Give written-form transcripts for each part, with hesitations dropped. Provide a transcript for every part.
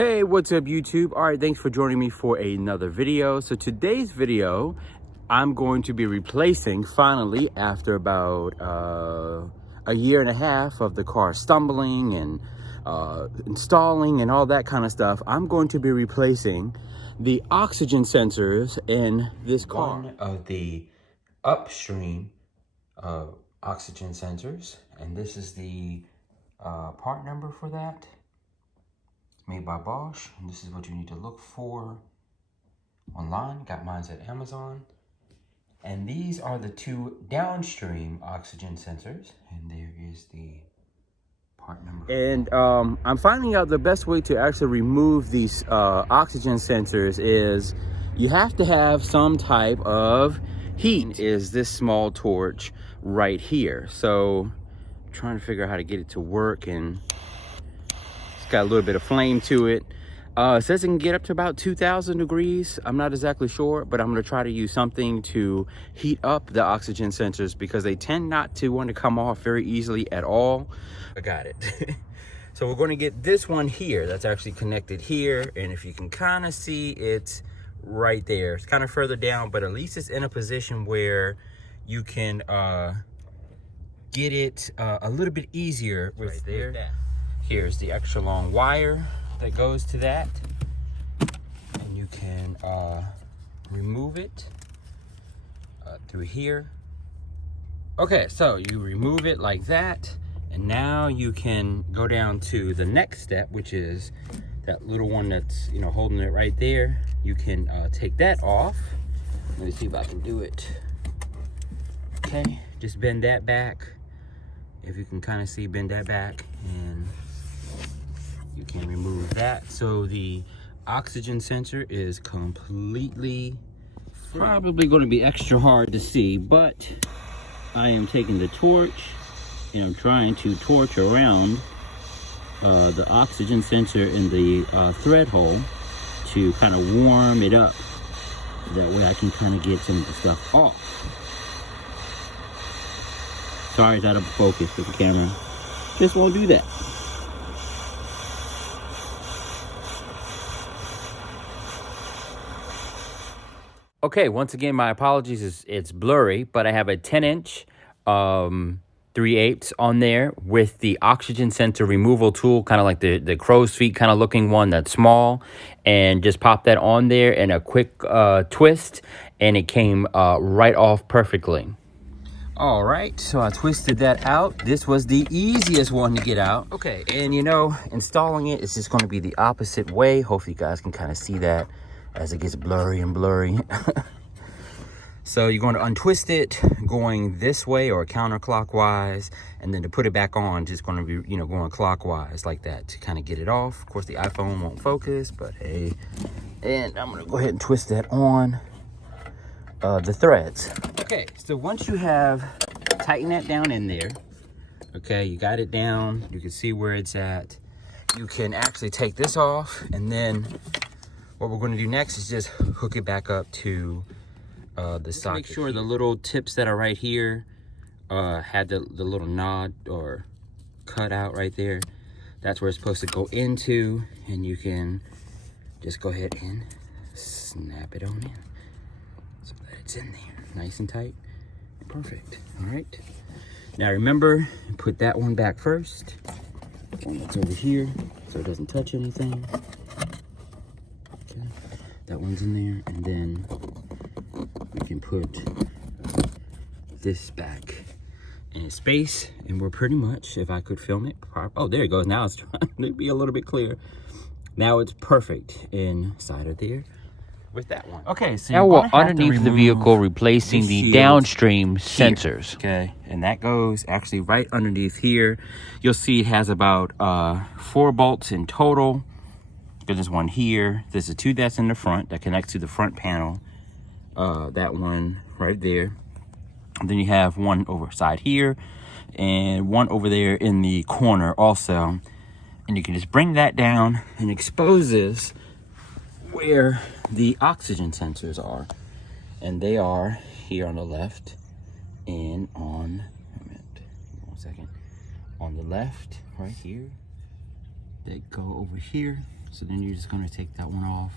Hey, what's up YouTube? All right, thanks for joining me for another video. So today's video, I'm going to be replacing, finally, after about a year and a half of the car stumbling and installing and all that kind of stuff, I'm going to be replacing the oxygen sensors in this car. One of the upstream oxygen sensors, and this is the part number for that. Made by Bosch, and this is what you need to look for online. Got mine at Amazon. And these are the two downstream oxygen sensors, and there is the part number. And I'm finding out the best way to actually remove these oxygen sensors is you have to have some type of heat. Is this small torch right here. So I'm trying to figure out how to get it to work, and got a little bit of flame to it. It says it can get up to about 2,000 degrees. I'm not exactly sure, but I'm gonna try to use something to heat up the oxygen sensors because they tend not to want to come off very easily at all. I got it. So we're gonna get this one here that's actually connected here. And if you can kind of see, it's right there. It's kind of further down, but at least it's in a position where you can get it a little bit easier right there. Here's the extra long wire that goes to that, and you can remove it through here. Okay, so you remove it like that, and now you can go down to the next step, which is that little one that's, you know, holding it right there. You can take that off. Let me see if I can do it. Okay, just bend that back. If you can kind of see, bend that back, and you can remove that. So the oxygen sensor is completely free. Probably going to be extra hard to see, but I am taking the torch and I'm trying to torch around the oxygen sensor in the thread hole to kind of warm it up. That way I can kind of get some of the stuff off. Sorry, it's out of focus with the camera. Just won't do that. Okay, once again, my apologies, it's blurry, but I have a 10-inch 3/8 on there with the oxygen sensor removal tool, kind of like the crow's feet kind of looking one that's small, and just pop that on there in a quick twist, and it came right off perfectly. All right, so I twisted that out. This was the easiest one to get out. Okay, and you know, installing it is just going to be the opposite way. Hopefully you guys can kind of see that as it gets blurry and blurry. So you're going to untwist it going this way or counterclockwise, and then to put it back on, just going to be, you know, going clockwise like that to kind of get it off. Of course, the iPhone won't focus, but hey. And I'm going to go ahead and twist that on the threads. Okay, so once you have tightened that down in there, okay, you got it down, you can see where it's at. You can actually take this off, and then what we're going to do next is just hook it back up to the socket. Make sure the little tips that are right here had the little nod or cut out right there. That's where it's supposed to go into, and you can just go ahead and snap it on in so that it's in there nice and tight and perfect. All right, now remember, put that one back first, the one that's over here, so it doesn't touch anything. Okay, that one's in there, and then we can put this back in its space, and we're pretty much, if I could film it, oh, there it goes. Now it's trying to be a little bit clear. Now it's perfect inside of there with that one. Okay, so now we're underneath the vehicle replacing the downstream sensors. Okay, and that goes actually right underneath here. You'll see it has about 4 bolts in total. There's one here. There's a 2 that's in the front that connects to the front panel. That one right there. And then you have one over side here and one over there in the corner also. And you can just bring that down and exposes where the oxygen sensors are. And they are here on the left and on, on the left right here. They go over here So then you're just going to take that one off.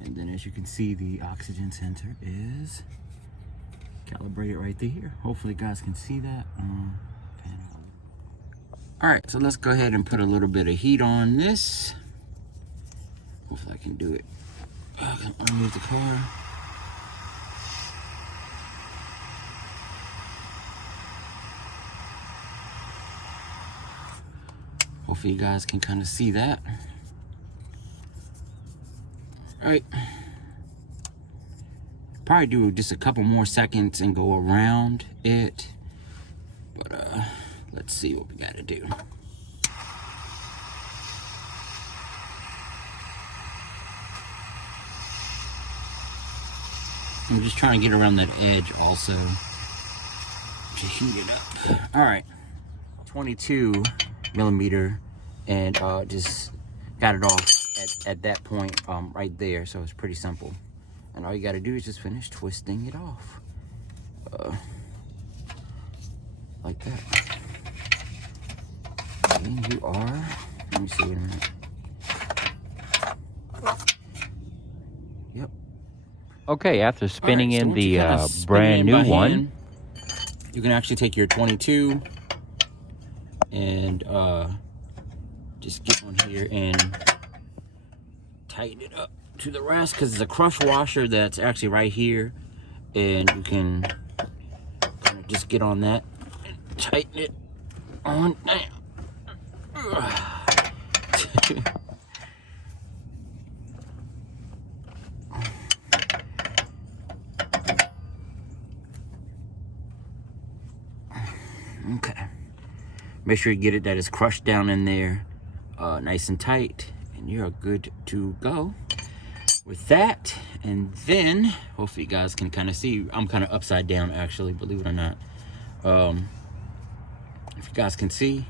And then as you can see, the oxygen sensor is calibrated right there. Hopefully you guys can see that. All right, so let's go ahead and put a little bit of heat on this. Hopefully I can do it. Underneath the car. Hopefully you guys can kind of see that. All right. Probably do just a couple more seconds and go around it. But let's see what we gotta do. I'm just trying to get around that edge also to heat it up. All right, 22 millimeter, and just got it off at that point right there. So it's pretty simple. And all you got to do is just finish twisting it off. Like that. And you are, let me see, wait a minute. Yep. Okay, after spinning in the brand new one, you can actually take your 22 and just get on here and tighten it up to the rest, because it's a crush washer that's actually right here, and you can kind of just get on that and tighten it on down. Okay, make sure you get it that it's crushed down in there nice and tight, and you're good to go with that. And then hopefully you guys can kind of see, I'm kind of upside down actually, believe it or not. If you guys can see,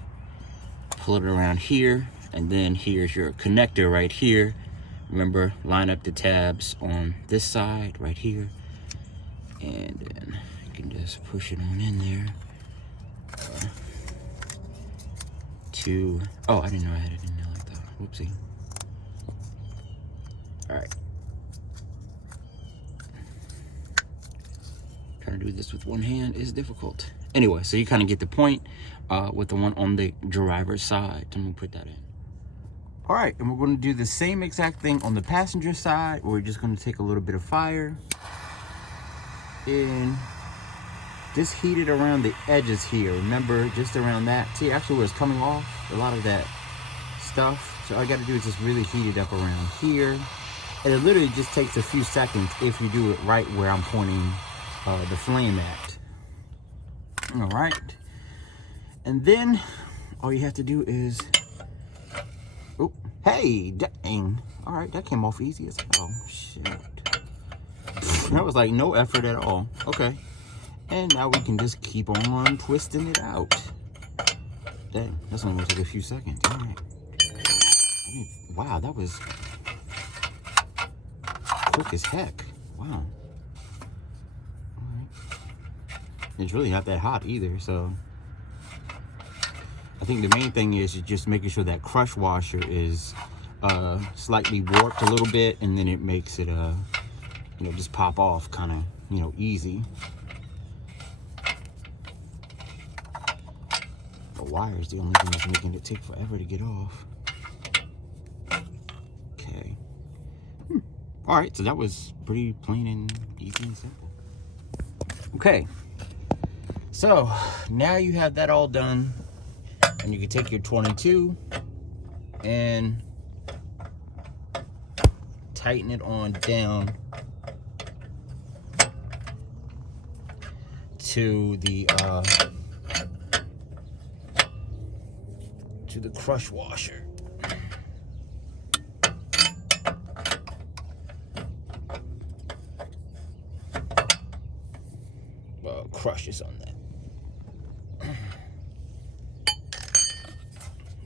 pull it around here, and then here's your connector right here. Remember, line up the tabs on this side right here, and then you can just push it on in there. Oh, I didn't know I had it in there like that. Whoopsie. All right. Trying to do this with one hand is difficult. Anyway, so you kind of get the point with the one on the driver's side. Let me put that in. All right, and we're going to do the same exact thing on the passenger side. We're just going to take a little bit of fire and just heat it around the edges here. Remember, just around that. See, actually where it's coming off, a lot of that stuff. So all you got to do is just really heat it up around here. And it literally just takes a few seconds if you do it right where I'm pointing the flame at. All right. And then all you have to do is, oh, hey, dang. All right, that came off easy as hell. Shit. That was like no effort at all. Okay. And now we can just keep on twisting it out. Dang, that's only gonna take a few seconds. All right. Wow, that was quick as heck. Wow. All right. It's really not that hot either, so I think the main thing is just making sure that crush washer is slightly warped a little bit, and then it makes it you know, just pop off kind of, you know, easy. The wire is the only thing that's making it take forever to get off. Okay. All right, so that was pretty plain and easy and simple. Okay, so now you have that all done, and you can take your 22 and tighten it on down to the crush washer. Crushes on that.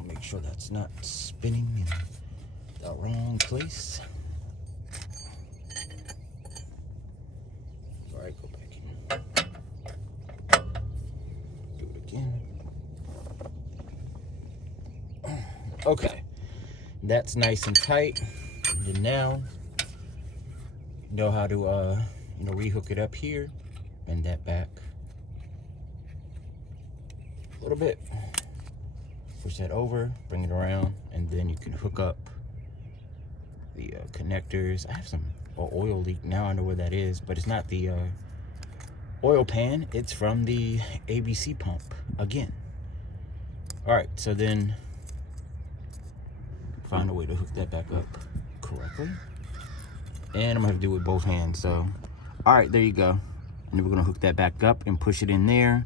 Make sure that's not spinning in the wrong place. All right, go back in. Do it again. Okay. That's nice and tight. And then now, you know how to, you know, rehook it up here. Bend that back a little bit. Push that over, bring it around, and then you can hook up the connectors. I have some oil leak now. I know where that is, but it's not the oil pan. It's from the ABC pump again. All right, so then find a way to hook that back up correctly. And I'm gonna have to do it with both hands. So, all right, there you go. And then we're gonna hook that back up and push it in there,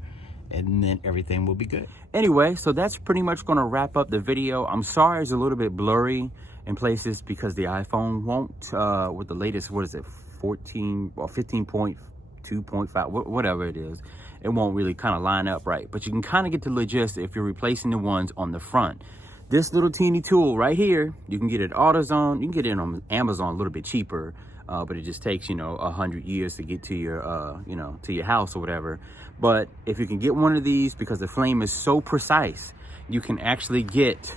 and then everything will be good. Anyway, so that's pretty much gonna wrap up the video. I'm sorry it's a little bit blurry in places because the iPhone won't, with the latest, what is it, 14 or 15.2.5, whatever it is, it won't really kind of line up right. But you can kind of get the gist if you're replacing the ones on the front. This little teeny tool right here, you can get it at AutoZone. You can get it on Amazon a little bit cheaper, but it just takes, you know, 100 years to get to your, you know, to your house or whatever. But if you can get one of these, because the flame is so precise, you can actually get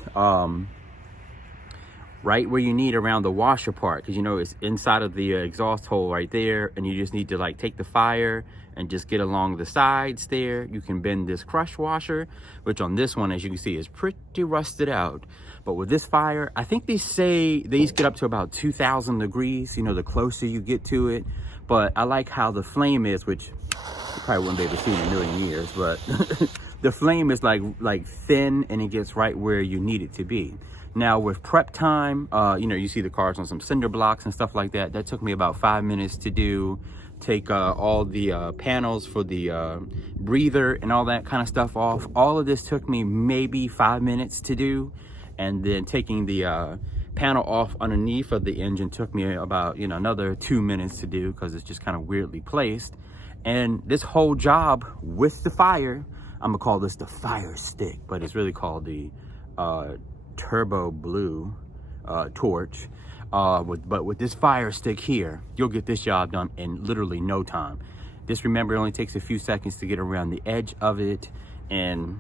right where you need around the washer part, because, you know, it's inside of the exhaust hole right there, and you just need to like take the fire and just get along the sides there. You can bend this crush washer, which on this one, as you can see, is pretty rusted out. But with this fire, I think they say these get up to about 2,000 degrees, you know, the closer you get to it. But I like how the flame is, which you probably wouldn't be able to see in a million years, but the flame is like thin, and it gets right where you need it to be. Now with prep time, you know, you see the cars on some cinder blocks and stuff like that. That took me about 5 minutes to do. Take all the panels for the breather and all that kind of stuff off. All of this took me maybe 5 minutes to do. And then taking the panel off underneath of the engine took me about, you know, another 2 minutes to do, because it's just kind of weirdly placed. And this whole job with the fire, I'm gonna call this the fire stick, but it's really called the turbo blue torch. But with this fire stick here, you'll get this job done in literally no time. This, remember, only takes a few seconds to get around the edge of it, and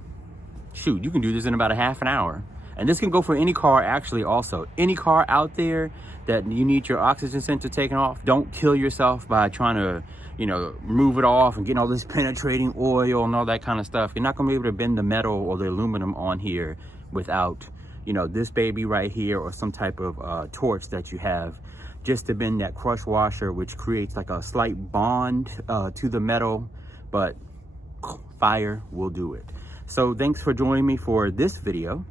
shoot, you can do this in about a half an hour. And this can go for any car, actually. Also, any car out there that you need your oxygen sensor taken off, don't kill yourself by trying to, you know, move it off and getting all this penetrating oil and all that kind of stuff. You're not gonna be able to bend the metal or the aluminum on here without, you know, this baby right here, or some type of torch that you have, just to bend that crush washer, which creates like a slight bond to the metal, but fire will do it. So thanks for joining me for this video,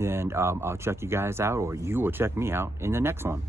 and I'll check you guys out, or you will check me out in the next one.